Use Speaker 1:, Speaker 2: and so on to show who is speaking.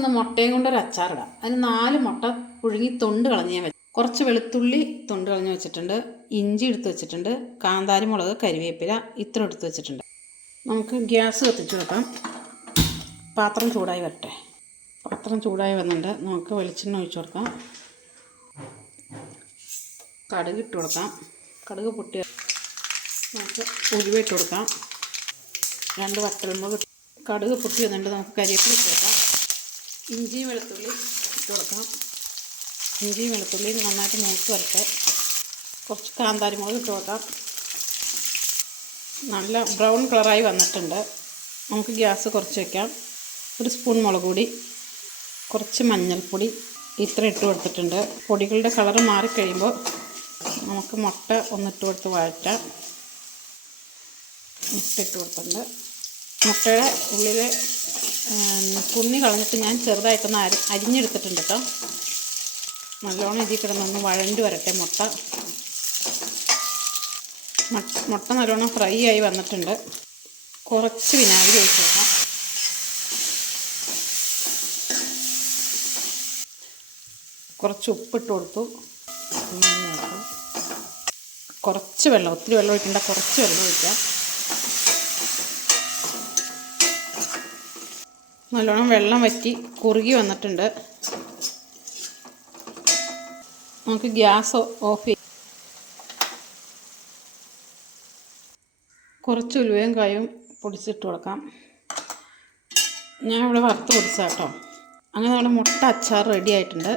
Speaker 1: നമുക്കിന്ന് മുട്ടയും കൊണ്ടൊരു അച്ചാറിടാം. അതിന് നാല് മുട്ട പുഴുങ്ങി തൊണ്ട് കളഞ്ഞ് ഞാൻ വെച്ചു കുറച്ച് വെളുത്തുള്ളി തൊണ്ട് കളഞ്ഞ് വെച്ചിട്ടുണ്ട്. ഇഞ്ചി എടുത്ത് വെച്ചിട്ടുണ്ട്. കാന്താരി മുളക് കരിവേപ്പില ഇത്ര എടുത്ത് വെച്ചിട്ടുണ്ട്. നമുക്ക് ഗ്യാസ് കത്തിച്ചു കൊടുക്കാം. പാത്രം ചൂടായി വരട്ടെ. പാത്രം ചൂടായി വന്നിട്ട് നമുക്ക് വെളിച്ചെണ്ണ ഒഴിച്ചു കൊടുക്കാം. കടുക് ഇട്ട് കൊടുക്കാം. കടുക് പൊട്ടി നമുക്ക് ഉലുവ ഇട്ട് കൊടുക്കാം. രണ്ട് വറ്റൽമുളക് കടുക് പൊട്ടി വന്നിട്ട് നമുക്ക് കരിവേപ്പില ഇട്ട് കൊടുക്കാം. ഇഞ്ചിയും വെളുത്തുള്ളി ഇട്ട് കൊടുക്കണം. ഇഞ്ചി വെളുത്തുള്ളി നന്നായിട്ട് മൂത്ത് വരട്ടെ. കുറച്ച് കാന്താരി മുളക് ഇട്ട് കൊടുക്കാം. നല്ല ബ്രൗൺ കളറായി വന്നിട്ടുണ്ട്. നമുക്ക് ഗ്യാസ് കുറച്ച് വയ്ക്കാം ഒരു സ്പൂൺ മുളക് പൊടി കുറച്ച് മഞ്ഞൾപ്പൊടി ഇത്ര ഇട്ട് കൊടുത്തിട്ടുണ്ട്. പൊടികളുടെ കളറ് മാറിക്കഴിയുമ്പോൾ നമുക്ക് മുട്ട ഒന്നിട്ട് കൊടുത്ത് വഴറ്റാം. മുട്ട ഇട്ട് കൊടുത്തിട്ടുണ്ട്. മുട്ടയുടെ ഉള്ളിൽ കുന്നി കളഞ്ഞിട്ട് ഞാൻ ചെറുതായിട്ടൊന്ന് അരി അരിഞ്ഞെടുത്തിട്ടുണ്ട് കേട്ടോ. നല്ലോണം ഇതിൽ കിടന്നൊന്ന് വഴണ്ടി വരട്ടെ മുട്ട. മുട്ട നല്ലോണം ഫ്രൈ ആയി വന്നിട്ടുണ്ട്. കുറച്ച് വിനാഗിരി ഒഴിച്ച് വെക്കാം കുറച്ച് ഉപ്പിട്ട് കൊടുത്തു. കുറച്ച് വെള്ളം ഒത്തിരി വെള്ളം ഒഴിക്കണ്ട കുറച്ച് വെള്ളം ഒഴിക്കാം. നല്ലോണം വെള്ളം വറ്റി കുറുകി വന്നിട്ടുണ്ട്. നമുക്ക് ഗ്യാസ് ഓഫ് ചെയ്യും കുറച്ച് ഉലുവയും കായും പൊടിച്ചിട്ട് കൊടുക്കാം. ഞാൻ ഇവിടെ വറുത്ത് പൊടിച്ചാട്ടോ അങ്ങനെ നമ്മുടെ മുട്ട അച്ചാർ റെഡി ആയിട്ടുണ്ട്.